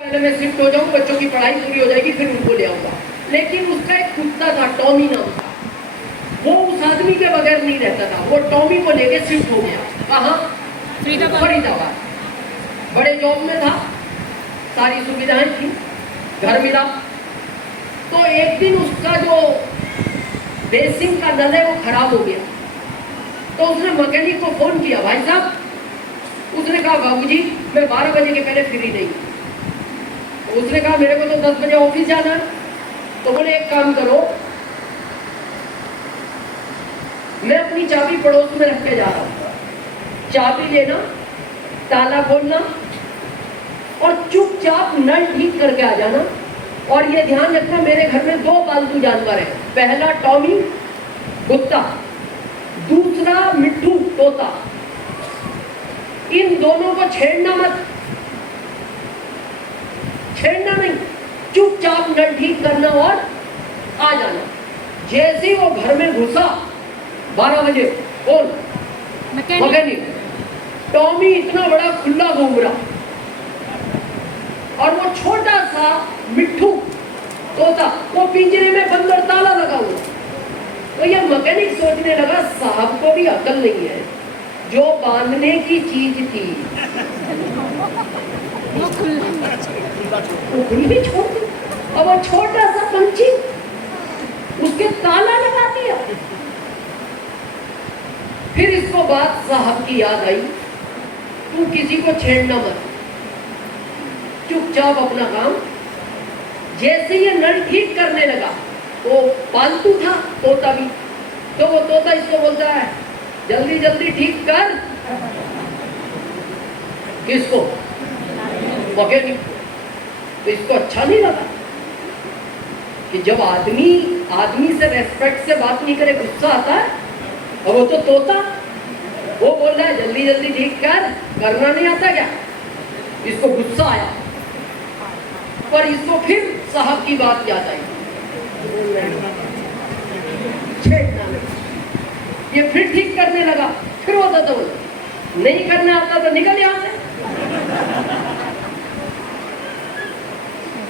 पहले मैं शिफ्ट हो जाऊँ, बच्चों की पढ़ाई पूरी हो जाएगी, फिर उनको ले आऊंगा। लेकिन उसका एक कुत्ता था, टॉमी नाम था, वो उस आदमी के बगैर नहीं रहता था। वो टॉमी को लेके शिफ्ट हो गया। कहाँ? फरीदाबाद। बड़े जॉब में था, सारी सुविधाएं थी, घर मिला। तो एक दिन उसका जो बेसिन का नल है वो खराब हो गया। तो उसने मैकेनिक को फोन किया, भाई साहब। उसने कहा बाबूजी मैं 12 बजे के पहले फ्री नहीं। तो उसने कहा मेरे को तो 10 बजे ऑफिस जाना है। तो बोले एक काम करो, मैं अपनी चाबी पड़ोस में रख के जा रहा हूँ, चाबी लेना, ताला खोलना और चुपचाप नल ठीक करके आ जाना। और ये ध्यान रखना मेरे घर में 2 पालतू जानवर हैं, पहला टॉमी कुत्ता, दूसरा मिट्ठू तोता। इन दोनों को छेड़ना मत, छेड़ना नहीं, चुपचाप नल ठीक करना और आ जाना। जैसे ही वो घर में घुसा 12 बजे, कौन? मैकेनिक। टॉमी इतना बड़ा खुला घूम रहा और वो छोटा सा मिट्ठू तोता वो पिंजरे में बंद और ताला लगा हुआ। तो ये मैकेनिक सोचने लगा साहब को भी अकल नहीं है, जो बांधने की चीज थी वो खुली छोड़ दी। अब वो छोटा सा पंछी उसके ताला लगा दिया। फिर इसको बात साहब की याद आई, तू किसी को छेड़ना मत, चुपचाप अपना काम। जैसे ये नल ठीक करने लगा, वो पालतू था तोता भी, तो वो तोता इसको बोलता है जल्दी जल्दी ठीक कर। किसको? मैकेनिक। तो इसको अच्छा नहीं लगा कि जब आदमी से रेस्पेक्ट से बात नहीं करे, गुस्सा आता है। और वो तो तोता, वो बोल रहा है जल्दी जल्दी ठीक कर, करना नहीं आता क्या? इसको गुस्सा आया, पर इसको फिर साहब की बात याद आई, छेड़ना नहीं। ये फिर ठीक करने लगा, फिर होता तो नहीं करना आता तो निकल यहाँ से।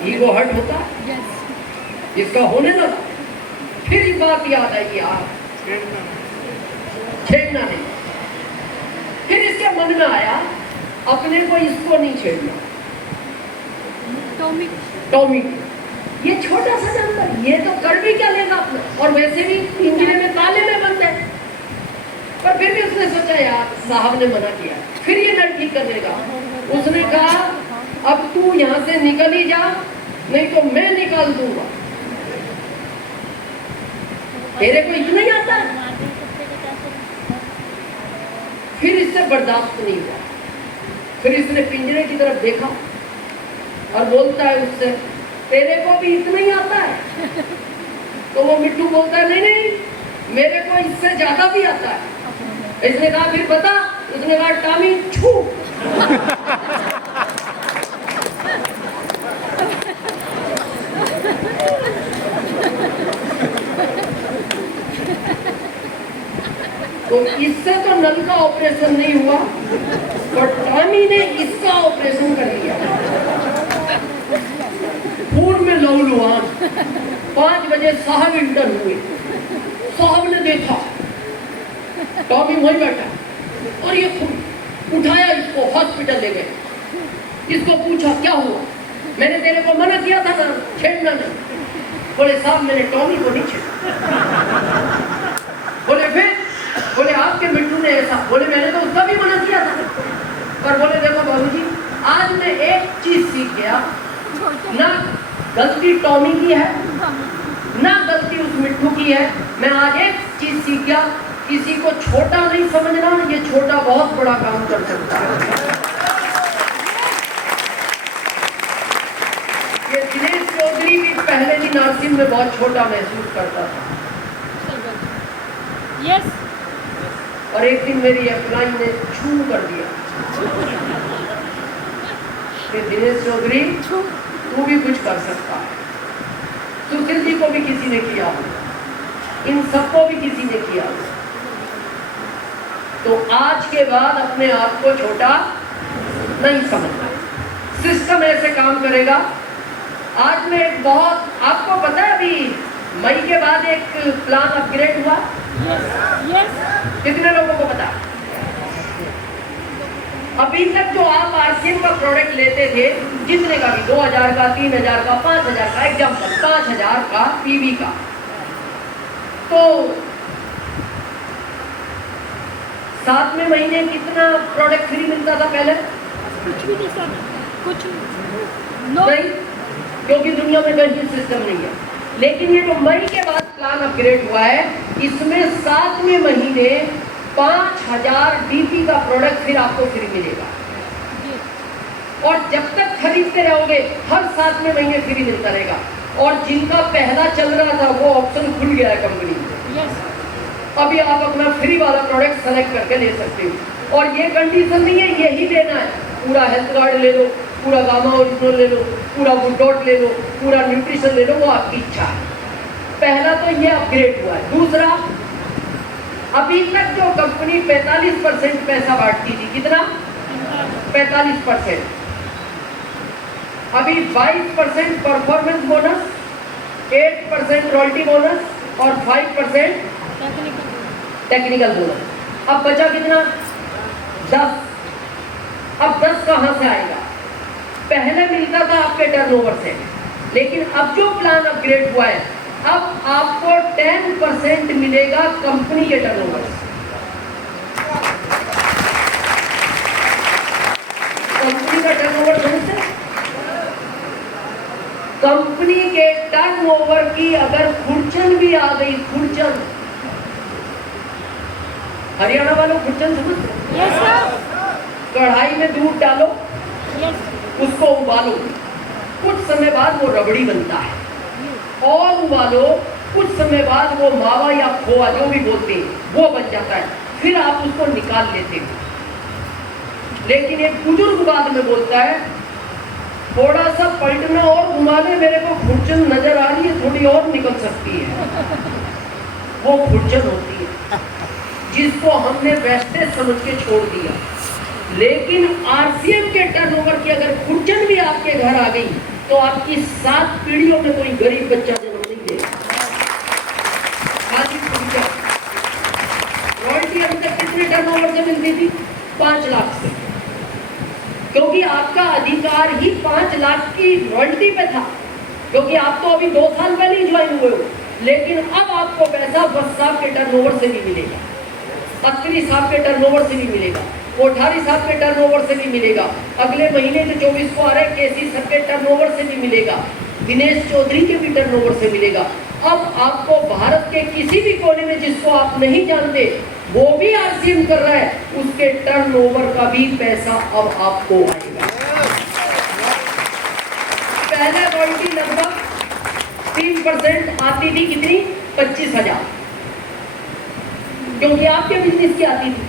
ईगो हर्ट होता, इसका होने लगा। फिर ये बात याद आई, यार छेड़ना नहीं। फिर इसके मन में आया अपने को इसको नहीं छेड़ना, टॉमी ये छोटा सा जानवर, ये तो कर भी क्या लेगा अपना, और वैसे भी पिंजरे में ताले में बंद है। पर फिर भी उसने सोचा यार साहब ने मना किया, फिर ये नल ठीक करने का। उसने कहा अब तू यहाँ से निकल ही जा, नहीं तो मैं निकाल दूंगा। तेरे को इतना ही आता है? फिर इससे बर्दाश्त नहीं हुआ, फिर इसने पिंजरे की तरफ देखा और बोलता है उससे तेरे को भी इतना ही आता है? तो वो मिट्टू बोलता है नहीं नहीं मेरे को इससे ज्यादा भी आता है। इसने कहा फिर बता। उसने कहा टॉमी छू। तो इससे तो नल का ऑपरेशन नहीं हुआ, पर टॉमी ने इसका ऑपरेशन कर लिया। खून में लहूलुहान। 5 बजे साहब इंटर हुए, साहब ने देखा टॉमी वहीं बैठा और ये उठाया, इसको हॉस्पिटल ले गए। इसको पूछा क्या हुआ? मैंने तेरे को मना किया था ना छेड़ना नहीं। बोले साहब मैंने टॉमी को नहीं छेड़ा। बोले फिर? बोले आपके मिट्टू ने ऐसा। बोले मैंने तो उसका भी मना किया था। पर बोले देखो बाबूजी आज मैं एक चीज सीख गया, ना गलती टॉमी की है ना गलती उस मिट्टू की है। मैं आज एक चीज सीख गया, किसी को छोटा नहीं समझना, ये छोटा बहुत बड़ा काम कर सकता है। ये दिनेश चौधरी भी पहले भी नासिम में बहुत छोटा महसूस करता था। यस। और एक दिन मेरी अप्लाई ने छू कर दिया कि दिनेश चौधरी तू भी कुछ कर सकता है। सुशील जी को भी किसी ने किया, इन सबको भी किसी ने किया। तो आज के बाद अपने आप को छोटा नहीं समझना, सिस्टम ऐसे काम करेगा। आज मैं एक बहुत, आपको पता है अभी मई के बाद एक प्लान अपग्रेड हुआ? कितने लोगों को पता? अभी तक जो आप आरसीएम का प्रोडक्ट लेते थे, जितने का भी 2000 का, 3000 का, 5000 का, एग्जाम्पल 5000 का पीवी का, तो 7वें महीने कितना प्रोडक्ट फ्री मिलता था पहले? कुछ भी नहीं सर, कुछ नहीं, क्योंकि दुनिया में कहीं सिस्टम नहीं है। लेकिन ये जो मई के बाद प्लान अपग्रेड हुआ है, इसमें 7वें महीने 5000 डीपी का प्रोडक्ट फिर आपको फ्री मिलेगा। और जब तक खरीदते रहोगे हर 7वें महीने फ्री मिलता रहेगा। और जिनका पहला चल रहा था वो ऑप्शन खुल गया है कंपनी में, अभी आप अपना फ्री वाला प्रोडक्ट सेलेक्ट करके ले सकते हो। और ये कंडीशन नहीं है यही लेना है, पूरा हेल्थ कार्ड ले लो, पूरा गामा ओरिजिनल ले लो, पूरा गुड डॉट ले लो, पूरा न्यूट्रिशन ले लो, वो आपकी इच्छा है। पहला तो ये अपग्रेड हुआ है। दूसरा, अभी तक जो कंपनी 45% पैसा बांटती थी, कितना? 45%, अभी 22% परफॉर्मेंस बोनस, 8% रॉयल्टी बोनस और 5% टेक्निकल बोनस। अब बचा कितना? 10। अब 10 कहां से आएगा? पहले मिलता था आपके टर्नओवर से, लेकिन अब जो प्लान अपग्रेड हुआ है, अब आपको 10% मिलेगा कंपनी के टर्नओवर से। कंपनी का टर्नओवर से, कंपनी के टर्नओवर की अगर खुरचन भी आ गई, खुरचन, हरियाणा वालों खुरचन समझते? Yes sir. कढ़ाई में दूध डालो, उसको उबालो, कुछ समय बाद वो रबड़ी बनता है, और उबालो, कुछ समय बाद वो मावा या खोआ जो भी बोलते हैं वो बन जाता है, फिर आप उसको निकाल लेते हो। लेकिन एक बुजुर्ग बाद में बोलता है, थोड़ा सा पलटना और घुमाने, मेरे को खुरचन नजर आ रही है, थोड़ी और निकल सकती है। वो खुरचन होती है जिसको हमने वेस्टेज समझ के छोड़ दिया। लेकिन आरसीएम के टर्नओवर की अगर खुरचन भी आपके घर आ गई तो आपकी 7 पीढ़ियों में कोई गरीब बच्चा जन्म नहीं देगा। रॉयल्टी अभी तक कितने टर्नओवर से मिलती थी? 5 लाख से, क्योंकि आपका अधिकार ही 5 लाख की रॉयल्टी पे था, क्योंकि आप तो अभी 2 साल पहले ही ज्वाइन हुए हो। लेकिन अब आपको पैसा 10 साहब के टर्नओवर से भी मिलेगा, 30 साहब के टर्नओवर से भी मिलेगा, 18 साहब के टर्नओवर से भी मिलेगा, अगले महीने जो 24 को आ रहे केसी सर के टर्नओवर से भी मिलेगा, दिनेश चौधरी के भी टर्नओवर से मिलेगा। अब आपको भारत के किसी भी कोने में जिसको आप नहीं जानते वो भी आरसीएम कर रहा है, उसके टर्नओवर का भी पैसा अब आपको आएगा। पहले रॉयल्टी लगभग 3% आती थी, कितनी? 25,000, क्योंकि आपके बिजनेस की आती थी।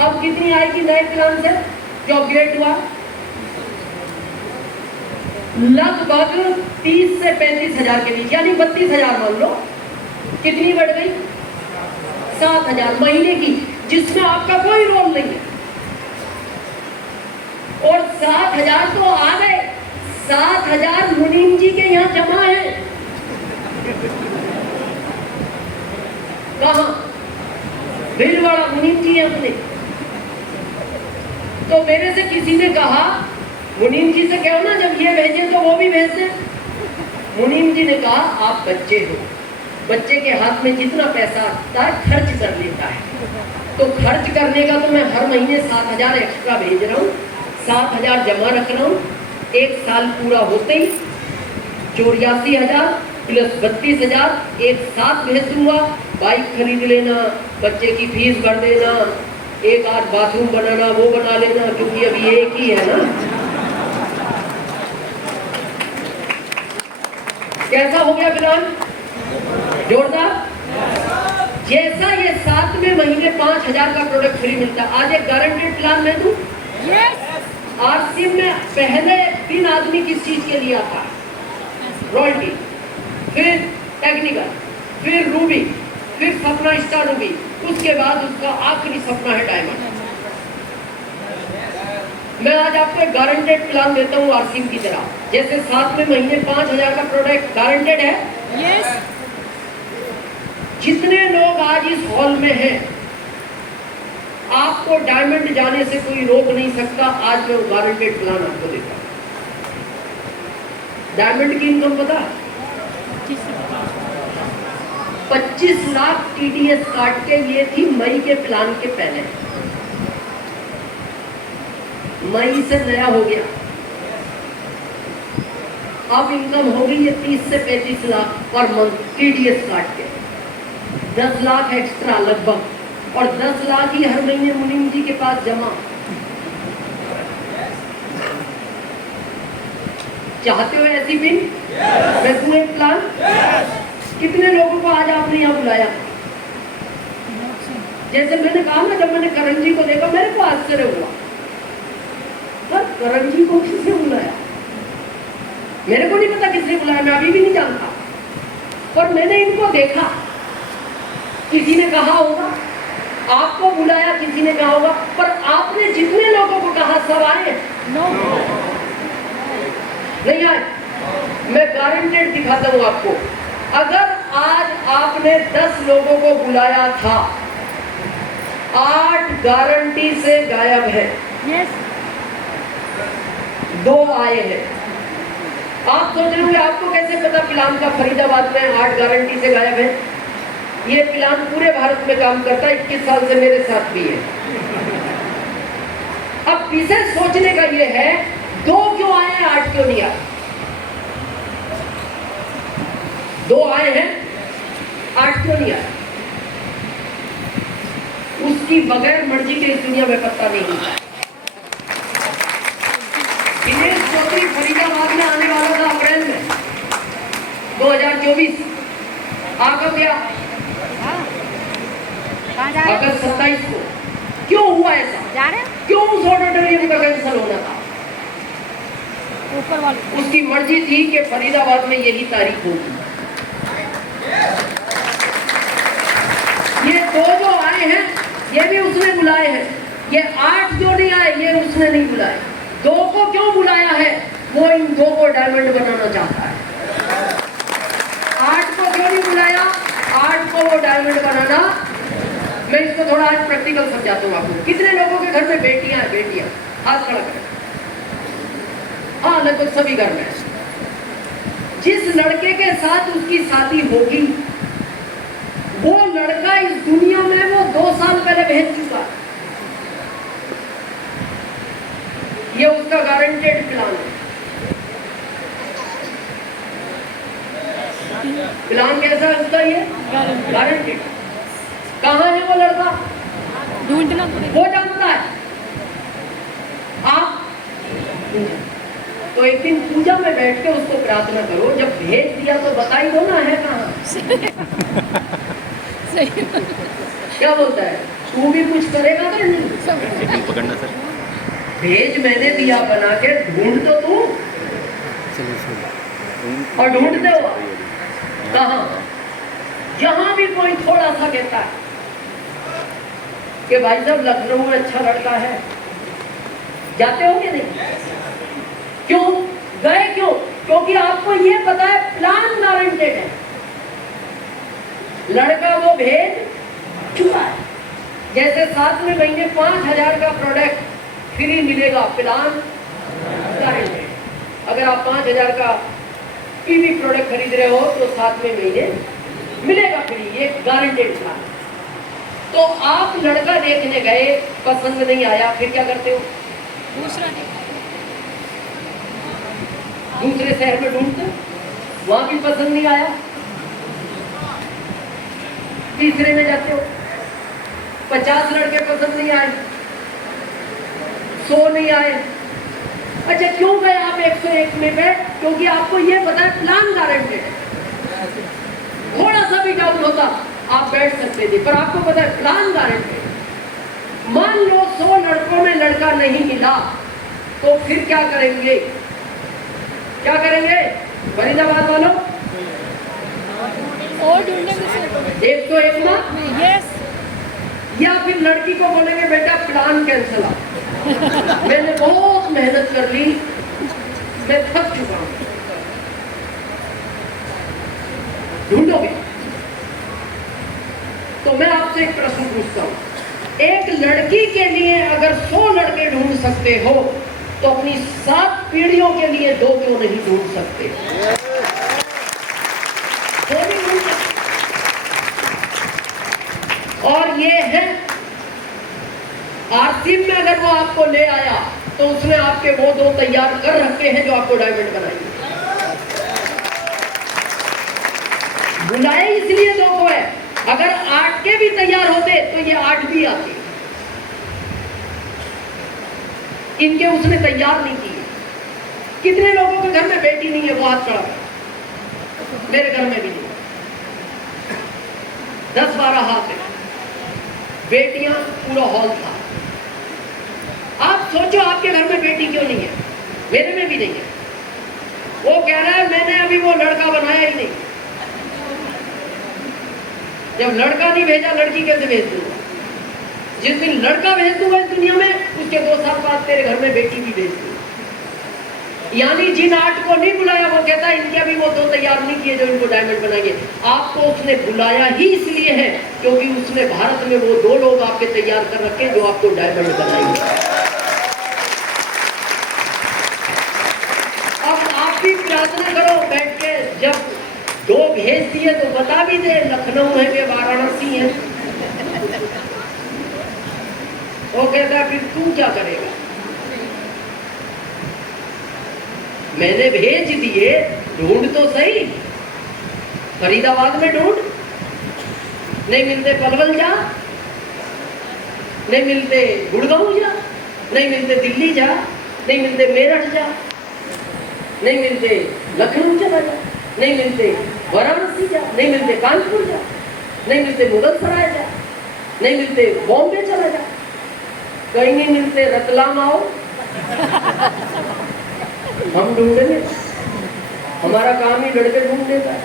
अब कितनी आएगी नए प्लान से जो अपग्रेड हुआ? लगभग 30 से 35,000 के बीच, यानी 32,000 मान लो। कितनी बढ़ गई? 7,000 महीने की, जिसमें आपका कोई रोल नहीं है। और 7,000 तो आ गए, 7,000 मुनीम जी के यहाँ जमा है। कहाँ? भीलवाड़ा मुनीम जी अपने। तो मेरे से किसी ने कहा, मुनीम जी से कहो ना जब ये भेजे तो वो भी भेज दे। मुनीम जी ने कहा, आप बच्चे हो, बच्चे के हाथ में जितना पैसा आता है खर्च कर लेता है, तो खर्च करने का तो मैं हर महीने 7,000 एक्स्ट्रा भेज रहा हूँ, 7,000 जमा रख रहा हूँ। 1 साल पूरा होते ही 84,000 प्लस 32,000 एक साथ भेज दूंगा। बाइक खरीद लेना, बच्चे की फीस भर देना, एक आध बाथरूम बनाना वो बना लेना, क्योंकि अभी एक ही है ना। कैसा हो गया प्लान? जोरदार। जैसा ये 7वें महीने 5,000 का प्रोडक्ट फ्री मिलता है, आज एक गारंटेड प्लान मैं दूं। आरसीएम में पहले 3 आदमी किस चीज के लिए आता है? रॉयल्टी, फिर टेक्निकल, फिर रूबी, फिर सपना स्टार रूबी, उसके बाद उसका आखिरी सपना है डायमंड। मैं आज आपको एक गारंटेड प्लान देता हूँ आरसीएम की तरह। जैसे 7वें महीने 5,000 का प्रोडक्ट गारंटेड है। यस। जितने लोग आज इस हॉल में हैं, आपको डायमंड जाने से कोई रोक नहीं सकता। आज मैं गारंटेड प्लान आपको देता हूँ। डायमंड की इनकम पता? 25 लाख टीडीएस काट के ये थी मई के प्लान के पहले। मई से नया हो गया। अब इनकम होगी ये 30 से 35 लाख पर मंथ टीडीएस काट के। 10 लाख एक्स्ट्रा लगभग, और 10 लाख ही हर महीने मुनीम जी के पास जमा। चाहते हो ऐसी पिन? मैं दूं एक प्लान? कितने लोगों को आज आपने यहाँ बुलाया? जैसे मैंने कहा ना, जब मैंने करण जी को देखा मेरे को आश्चर्य हुआ। पर करण जी को किसने बुलाया? मेरे को नहीं पता किसने बुलाया, मैं अभी भी नहीं जानता। पर मैंने इनको देखा, किसी ने कहा होगा, आपको बुलाया किसी ने कहा होगा, पर आपने जितने लोगों को कहा सब आए? नहीं आए। मैं गारंटेड दिखाता हूं आपको। अगर आज आपने 10 लोगों को बुलाया था, 8 गारंटी से गायब है। यस। 2 आए हैं। आप सोच रहे होंगे आपको कैसे पता प्लान का फरीदाबाद में 8 गारंटी से गायब है? ये प्लान पूरे भारत में काम करता है, 21 साल से मेरे साथ भी है। अब विषय सोचने का ये है, 2 क्यों आए हैं, 8 क्यों नहीं आए? 2 आए हैं, 8 क्यों नहीं आए? उसकी बगैर मर्जी के इस दुनिया में पत्ता नहीं है। दिनेश चौधरी फरीदाबाद में आने वाला था अप्रैल में 2024, आ कब गया? अगस्त 27 को। क्यों हुआ ऐसा? जा रहे? क्यों उस ऑडिटोरियम का कैंसिल होना था? ऊपर वाले उसकी मर्जी थी कि फरीदाबाद में यही तारीख होगी। ये 2 जो आए हैं, ये भी उसने बुलाए हैं। ये 8 जो नहीं आए, ये उसने नहीं बुलाए। 2 को क्यों बुलाया है? वो इन 2 को डायमंड बनाना चाहता है। 8 को क्यों नहीं बुलाया? 8 को वो डायमंड बनाना। मैं इसको थोड़ा आज प्रैक्टिकल समझाता हूँ आपको। कितने लोगों के घर में बेटियां हैं? बेटियां हाथ खड़ा करें। हाँ, लगभग सभी घर में। जिस लड़के के साथ उसकी शादी होगी, वो लड़का इस दुनिया में वो 2 साल पहले भेज चुका है। ये उसका गारंटेड प्लान है। प्लान कैसा है उसका? ये गारंटेड। कहाँ है वो लड़का? ढूंढना पड़ेगा। वो जानता है। आप तो एक दिन पूजा में बैठ के उसको प्रार्थना करो, जब भेज दिया तो बता ही दो ना है कहाँ। सही। क्या बोलता है? तू भी कुछ करेगा तो नहीं पकड़ना सर। भेज मैंने दिया बना के, ढूंढ तो तू। और ढूंढते हो कहाँ? जहां भी कोई थोड़ा सा कहता है कि भाई साहब लखनऊ में अच्छा लड़का है, जाते हो कि नहीं? क्यों गए? क्यों? क्योंकि आपको ये पता है प्लान गारंटेड है। लड़का वो भेज चुका है। जैसे 7वें महीने 5,000 का प्रोडक्ट फ्री मिलेगा, प्लान गारंटेड। अगर आप 5,000 का पीवी प्रोडक्ट खरीद रहे हो तो 7वें महीने मिलेगा फ्री, ये गारंटेड प्लान। तो आप लड़का देखने गए, पसंद नहीं आया, फिर क्या करते हो? दूसरा देखा। दूसरे शहर में ढूंढते, वहां भी पसंद नहीं आया, तीसरे में जाते हो। 50 लड़के पसंद नहीं आए, 100 नहीं आए। अच्छा, क्यों गए आप 101 में गए? क्योंकि आपको ये पता है प्लान गारंटेड है। थोड़ा सा भी डाउन होता आप बैठ सकते थे, पर आपको पता है प्लान गारंटेड। मान लो 100 लड़कों में लड़का नहीं मिला, तो फिर क्या करेंगे? क्या करेंगे फरीदाबाद वालों? और ढूंढेंगे 101 ना? यस। या फिर लड़की को बोलेंगे बेटा प्लान कैंसिल। मैंने बहुत बहुत मेहनत कर ली, मैं थक चुका हूं, ढूंढोगे? तो मैं आपसे एक प्रश्न पूछता हूं, एक लड़की के लिए अगर 100 लड़के ढूंढ सकते हो तो अपनी 7 पीढ़ियों के लिए 2 क्यों नहीं ढूंढ सकते? 2 नहीं ढूंढ सकते। और ये है आरसीएम में अगर वो आपको ले आया तो उसने आपके वो 2 तैयार कर रखे हैं जो आपको डायमंड बनाएंगे। बुलाए इसलिए 2 को है, अगर 8 के भी तैयार होते तो ये 8 भी आते। इनके उसने तैयार नहीं किए। कितने लोगों के घर में बेटी नहीं है? वो हाथ खड़ा है। मेरे घर में भी नहीं, 10-12 हाथ है, बेटियां पूरा हॉल था। आप सोचो आपके घर में बेटी क्यों नहीं है? मेरे में भी नहीं है। वो कह रहा है मैंने अभी वो लड़का बनाया ही नहीं। जब लड़का नहीं भेजा, लड़की कैसे भेज दूंगा? जिस दिन लड़का भेज दूंगा इस दुनिया में, उसके 2 साल बाद तेरे घर में बेटी भी भेज दूंगा। यानी जिन 8 को नहीं बुलाया वो कहता है इनके अभी वो 2 तैयार नहीं किए जो इनको डायमंड बनाएंगे। आपको उसने बुलाया ही इसलिए है क्योंकि उसने भारत में वो 2 लोग आपके तैयार कर रखे जो आपको डायमंड बनाएंगे। अब आप भी प्रार्थना करो बैठ के, जब 2 भेज दिए तो बता भी दे लखनऊ है कि वाराणसी है। वो कहता है फिर तू क्या करेगा? मैंने भेज दिए, ढूंढ तो सही। फरीदाबाद में ढूंढ, नहीं मिलते पलवल जा, नहीं मिलते गुड़गांव जा, नहीं मिलते दिल्ली जा, नहीं मिलते मेरठ जा, नहीं मिलते लखनऊ चला जा, नहीं मिलते वाराणसी जा, नहीं मिलते कानपुर जा, नहीं मिलते मुगलसराय जा, नहीं मिलते बॉम्बे चला जा, कहीं नहीं मिलते रतलाम आओ, हम ढूंढेंगे। हमारा काम ही लड़के ढूंढने का है।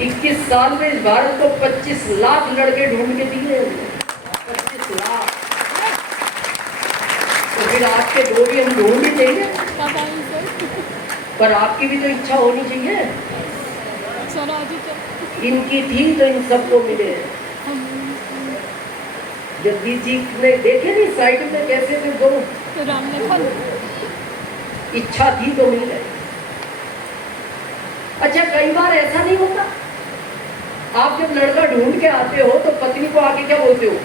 21 साल में इस भारत को 25 लाख लड़के ढूंढ के दिए। 25 लाख। तो फिर आपके 2 भी हम ढूंढ ही देंगे, पर आपकी भी तो इच्छा होनी चाहिए। इनकी थी तो इन सबको मिले। जगदीश जी ने देखे नहीं साइड में कैसे थे 2, इच्छा थी तो मिल गए। अच्छा, कई बार ऐसा नहीं होता, आप जब लड़का ढूंढ के आते हो तो पत्नी को आगे क्या बोलते हो?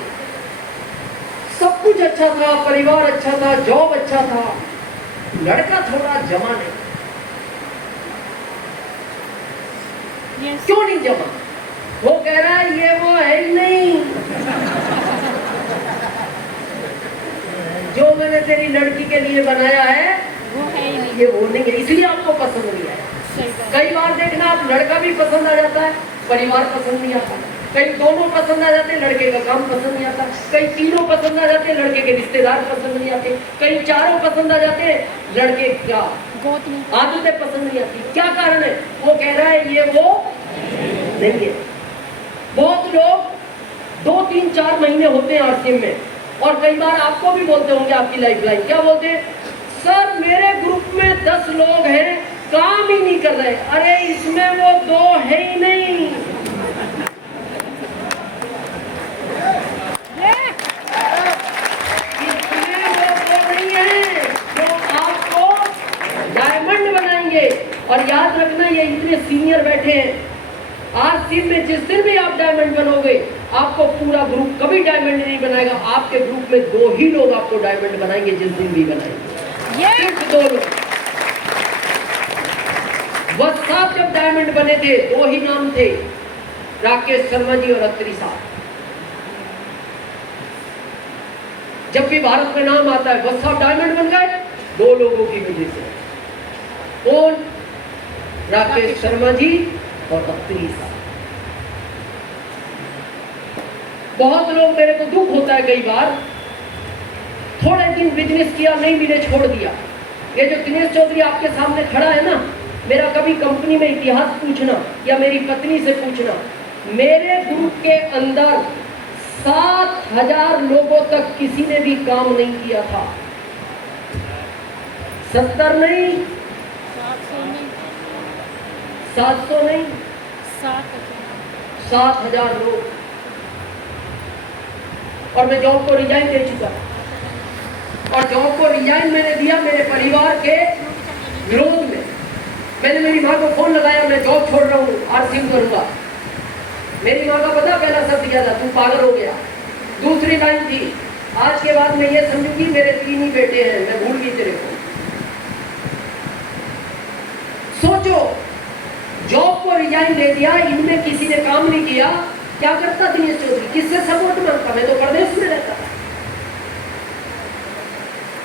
सब कुछ अच्छा था, परिवार अच्छा था, जॉब अच्छा था, लड़का थोड़ा जमा नहीं। क्यों नहीं जमा? वो कह रहा है ये वो है ही नहीं जो मैंने तेरी लड़की के लिए बनाया है, वो है ही नहीं। ये वो नहीं है, इसलिए आपको पसंद नहीं आया। कई बार देखना आप लड़का भी पसंद आ जाता है, परिवार पसंद नहीं आता। कई दोनों पसंद आ जाते हैं, लड़के का काम पसंद नहीं आता। कई तीनों पसंद आ जाते हैं, लड़के के रिश्तेदार पसंद नहीं आते। कई चारों पसंद आ जाते हैं, लड़के क्या आदतें पसंद नहीं आती। क्या कारण है? वो कह रहा है ये वो नहीं है। बहुत लोग 2, 3, 4 महीने होते हैं आरसीएम में, और कई बार आपको भी बोलते होंगे आपकी लाइफलाइन, क्या बोलते हैं? सर मेरे ग्रुप में 10 लोग हैं, काम ही नहीं कर रहे। अरे इसमें वो 2 है ही नहीं। इसमें वो 2 नहीं है जो आपको डायमंड बनाएंगे। और याद रखना, ये इतने सीनियर बैठे हैं, आरसीएम में जिस दिन भी आप डायमंड बनोगे, आपको पूरा ग्रुप कभी डायमंड नहीं बनाएगा। आपके ग्रुप में 2 ही लोग आपको डायमंड बनाएंगे जिस दिन भी बनाएंगे, सिर्फ 2 लोग। बस साहब जब डायमंड बने थे 2 ही नाम थे, राकेश शर्मा जी और अत्री साहब। जब भी भारत में नाम आता है बस साहब डायमंड बन गए, 2 लोगों की वजह से। कौन? राकेश शर्मा जी और अत्री साहब। बहुत लोग, मेरे को दुख होता है कई बार, थोड़े दिन बिजनेस किया, नहीं मिले, छोड़ दिया। ये जो दिनेश चौधरी आपके सामने खड़ा है ना, मेरा कभी कंपनी में इतिहास पूछना या मेरी पत्नी से पूछना, मेरे ग्रुप के अंदर 7000 लोगों तक किसी ने भी काम नहीं किया था। 70 नहीं, 700 नहीं, 700 नहीं, 7,000 7,000 लोग। और मैं जॉब को रिजाइन दे चुका, और जॉब को रिजाइन मैंने दिया मेरे परिवार के विरोध में। मैंने मेरी माँ को फोन लगाया, मैं जॉब छोड़ रहा हूँ, आरसीएम करूंगा। मेरी माँ का पता पहला शब्द किया था, तू पागल हो गया। दूसरी लाइन थी, आज के बाद मैं ये समझूंगी मेरे 3 ही बेटे हैं, मैं भूल गई तेरे को। सोचो, जॉब को रिजाइन दे दिया, इनमें किसी ने काम नहीं किया, क्या करता दिनेश चौधरी? किससे सपोर्ट मांगता? मैं तो प्रदेश में रहता था।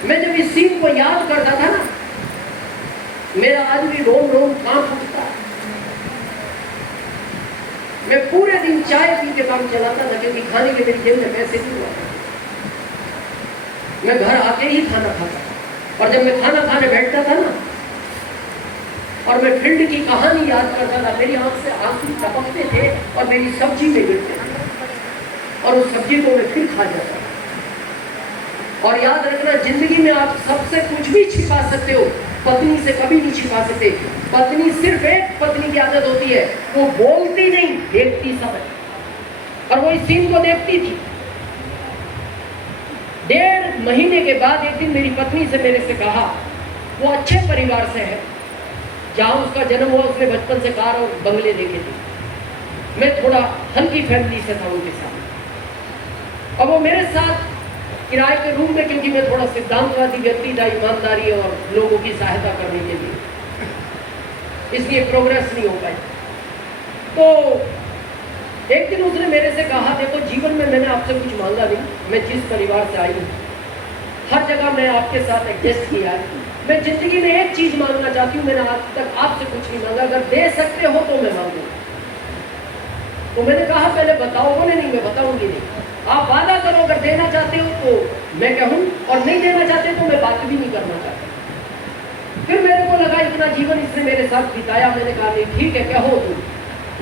मैं जब इस सीन को याद करता था ना, मेरा आज भी रोम रोम कांप उठता है। मैं पूरे दिन चाय पी के काम चलाता था, क्योंकि खाने के मेरी जेब में पैसे नहीं हुआ। मैं घर आके ही खाना खाता था, और जब मैं खाना खाने बैठता था ना, और मैं फील्ड की कहानी याद करता था, मेरी आंख से आंसू टपकते थे और मेरी सब्जी में गिरते थे, और उस सब्जी को मैं फिर खा जाता था। और याद रखना, जिंदगी में आप सबसे कुछ भी छिपा सकते हो, पत्नी से कभी नहीं छिपा सकते। पत्नी, सिर्फ एक पत्नी की आदत होती है, वो बोलती नहीं, देखती सब है। और वो इस सीन को देखती थी। 1.5 महीने के बाद एक दिन मेरी पत्नी से मेरे से कहा, वो अच्छे परिवार से है, जहाँ उसका जन्म हुआ उसने बचपन से कार और बंगले देखे थे। मैं थोड़ा हल्की फैमिली से था उनके साथ, और वो मेरे साथ किराए के रूम में, क्योंकि मैं थोड़ा सिद्धांतवादी व्यक्ति था, ईमानदारी और लोगों की सहायता करने के लिए, इसलिए प्रोग्रेस नहीं हो पाई। तो एक दिन उसने मेरे से कहा, देखो जीवन में मैंने आपसे कुछ मांगा नहीं, मैं जिस परिवार से आई हूँ हर जगह मैं आपके साथ एडजस्ट किया है। मैं जिंदगी में एक चीज मांगना चाहती हूँ, मैंने आज तक आपसे कुछ नहीं मांगा, अगर दे सकते हो तो मैं मांगूंगा। तो मैंने कहा पहले बताओ। बोले नहीं, मैं बताऊंगी नहीं, आप वादा करो, अगर देना चाहते हो तो मैं कहूँ, और नहीं देना चाहते तो मैं बात भी नहीं करना चाहता। फिर मेरे को लगा इतना जीवन इसने मेरे साथ बिताया, मैंने कहा नहीं ठीक है, कहो तुम,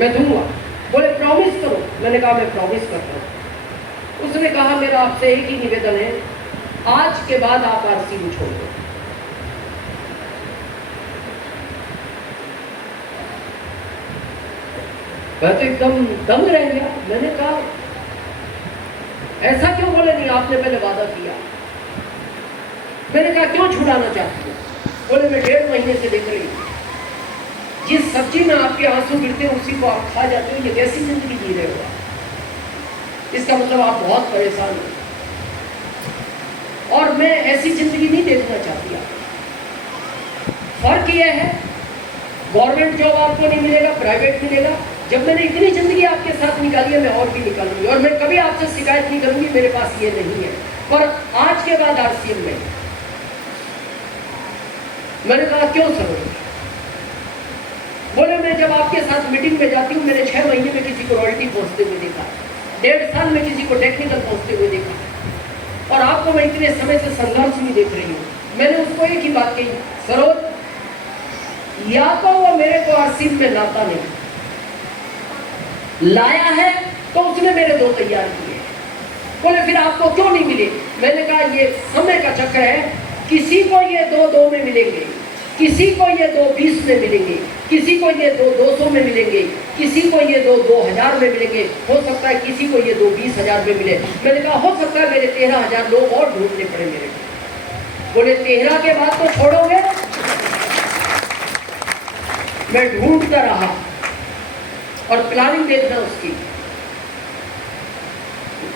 मैं दूंगा। बोले प्रॉमिस करो। मैंने कहा मैं प्रॉमिस करता हूँ। उसने कहा मेरा आपसे एक ही निवेदन है, आज के बाद आप आरसीयू छोड़ दो। मैं तो एकदम दंग रह गया। मैंने कहा ऐसा क्यों? बोले नहीं, आपने पहले वादा किया। मैंने कहा क्यों छुड़ाना चाहती हो? बोले मैं 1.5 महीने से देख रही हूँ, जिस सब्जी में आपके आंसू गिरते हैं उसी को आप खा जाते हो, ये कैसी जिंदगी जी रहे हो? इसका मतलब आप बहुत परेशान हो, और मैं ऐसी जिंदगी नहीं देखना चाहती। फर्क यह है, गवर्नमेंट जॉब आपको नहीं मिलेगा, प्राइवेट मिलेगा। जब मैंने इतनी जिंदगी आपके साथ निकाली है, मैं और भी निकालूंगी, और मैं कभी आपसे शिकायत नहीं करूंगी, मेरे पास ये नहीं है। पर आज के बाद आरसीएम में, मैंने कहा क्यों सर? बोले मैं जब आपके साथ मीटिंग में जाती हूँ, मैंने 6 महीने में किसी को रॉयल्टी पहुंचते हुए देखा, 1.5 साल में किसी को टेक्निकल पहुंचते हुए देखा, और आपको मैं इतने समय से संघर्ष नहीं देख रही हूँ। मैंने उसको एक ही बात कही, सरोज, या तो वो मेरे को आरसीएम में लाता नहीं, लाया है तो उसने मेरे 2 तैयार किए। बोले फिर आपको क्यों नहीं मिले? मैंने कहा ये समय का चक्र है, किसी को ये 2 में मिलेंगे, किसी को ये 20 में मिलेंगे, किसी को ये 200 में मिलेंगे, किसी को ये 2000 में मिलेंगे, हो सकता है किसी को ये 20,000 में मिले। मैंने कहा हो सकता है मेरे 13,000 लोग और ढूंढने पड़े मेरे को। बोले 13 के बाद तो छोड़ोगे? मैं ढूंढता रहा, और प्लानिंग देखना उसकी,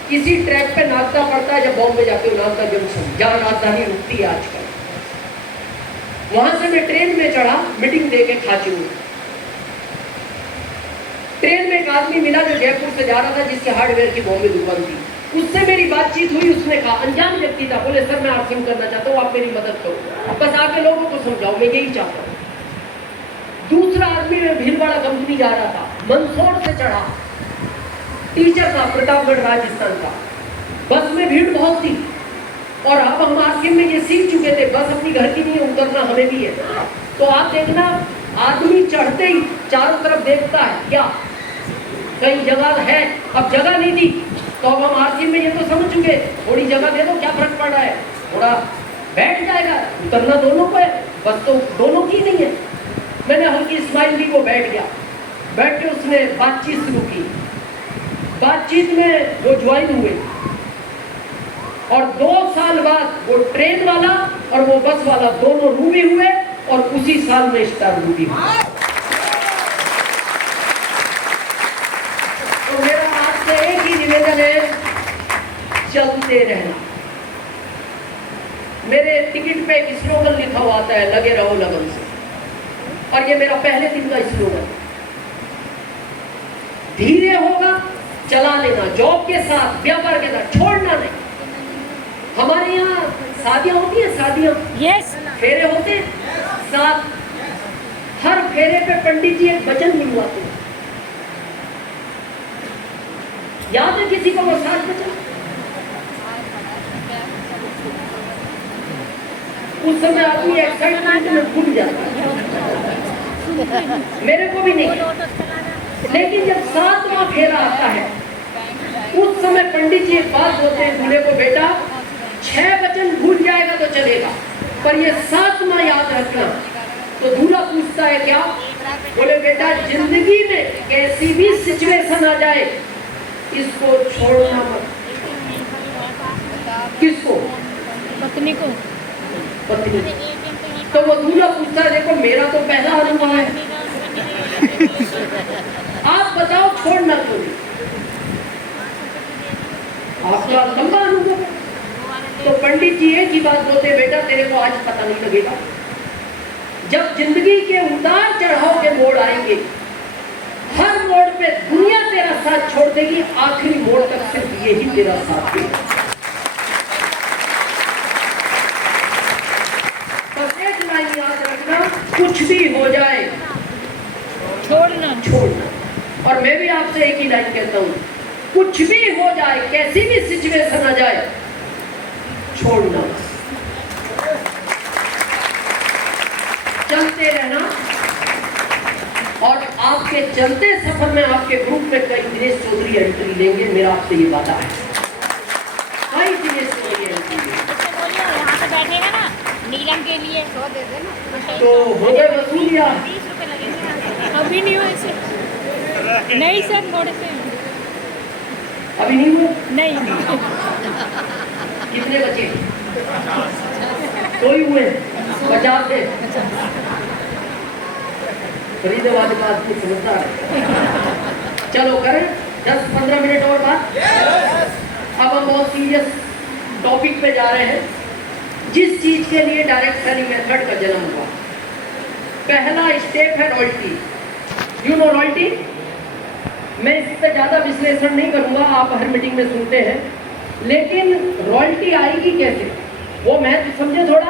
किसी ट्रैक पे नागदा पड़ता है, जब बॉम्बे जाते हो नागदा जंक्शन, जहां राजधानी रुकती है आजकल, वहां से मैं ट्रेन में चढ़ा, मीटिंग दे के खाची हुई। ट्रेन में एक आदमी मिला जो जयपुर से जा रहा था, जिसके हार्डवेयर की बॉम्बे दुकान थी। उससे मेरी बातचीत हुई। उसने कहा, अनजान व्यक्ति था, बोले सर मैं आरसीएम करना चाहता हूँ, आप मेरी मदद करो, बस आके लोगों को समझाओ, मैं यही चाहता हूँ। दूसरा आदमी में भीलवाड़ा कंपनी जा रहा था, मंदसौर से चढ़ा, टीचर था, प्रतापगढ़ राजस्थान का। बस में भीड़ बहुत थी, और अब हम आरसीएम में ये सीख चुके थे, बस अपनी घर की नहीं है, उतरना हमें भी है। तो आप देखना, आदमी चढ़ते ही चारों तरफ देखता है, क्या कहीं जगह है? अब जगह नहीं थी, तो अब हम आरसीएम में ये तो समझ चुके, थोड़ी जगह दे दो, क्या फर्क पड़ रहा है, थोड़ा बैठ जाएगा, उतरना दोनों को है, बस तो दोनों की नहीं है। मैंने हल्की स्माइल दी, वो बैठ गया। बैठ के उसने बातचीत शुरू की। बातचीत में वो ज्वाइन हुए और 2 साल बाद वो ट्रेन वाला और वो बस वाला दोनों रूबी हुए और उसी साल में स्टार रूबी हुआ। तो मेरा आपसे एक ही निवेदन है, चलते रहना। मेरे टिकट पे एक स्लोगन लिखा हुआ आता है, लगे रहो लगन से, और ये मेरा पहले दिन का स्लोगन। धीरे होगा, चला लेना, जॉब के साथ, व्यापार के साथ, छोड़ना नहीं। हमारे यहाँ शादियां होती है, शादियां, यस, फेरे होते हैं, साथ हर फेरे पे पंडित जी एक वचन बुलवाते हैं। याद है किसी को वो साथ बचा? उस समय आदमी एक्साइटमेंट में भूल जाता है, मेरे को भी नहीं। लेकिन जब 7वां फेरा आता है, उस समय पंडित जी एक बात बोलते हैं दूल्हे को, बेटा 6 वचन भूल जाएगा तो चलेगा, पर ये 7वां याद रखना। तो दूल्हा पूछता है क्या? बोले बेटा जिंदगी में कैसी भी सिचुएशन आ जाए, इसको छोड़ना मत। किसको? पत्नी को। पत्नी। तो वो दूल्हा पूछता है, देखो मेरा तो पहला अनुभव है, आप बताओ छोड़ना क्यों नहीं? आपका लंबा अनुभव है। तो पंडित जी एक ही बात बोलते, बेटा तेरे को आज पता नहीं लगेगा, जब जिंदगी के उतार चढ़ाव के मोड़ आएंगे, हर मोड़ पे दुनिया तेरा साथ छोड़ देगी, आखिरी मोड़ तक सिर्फ यही तेरा साथ देगा। बस एक लाइन याद रखना, कुछ भी हो जाए छोड़ना। और मैं भी आपसे एक ही लाइन कहता हूं, कुछ भी हो जाए, कैसी भी सिचुएशन आ जाए, छोड़ना। चलते रहना। और आपके चलते सफर में आपके ग्रुप में कई दिनेश चौधरी एंट्री लेंगे, मेरा आपसे ये वादा है। कई दिनेश चौधरी एंट्री लेंगे। यहाँ पे बैठेगा ना नीलम के लिए, तो दे देना। तो हो गए वसूल या 20 रुपए लगेंगे। अभी नहीं हुए सर, नहीं सर, थोड़े से अभी नहीं हुए? नहीं। कितने बचे? 2 ही हुए, 50 थे। फरीदाबाद का आदमी समझता है। चलो करें 10-15 मिनट और बात। अब हम बहुत सीरियस टॉपिक पे जा रहे हैं, जिस चीज के लिए डायरेक्ट सेलिंग मेथड का जन्म हुआ। पहला स्टेप है रॉयल्टी। You know royalty? मैं इस पे ज्यादा विश्लेषण नहीं करूंगा, आप हर मीटिंग में सुनते हैं, लेकिन रॉयल्टी आएगी कैसे वो महत्व समझे थोड़ा।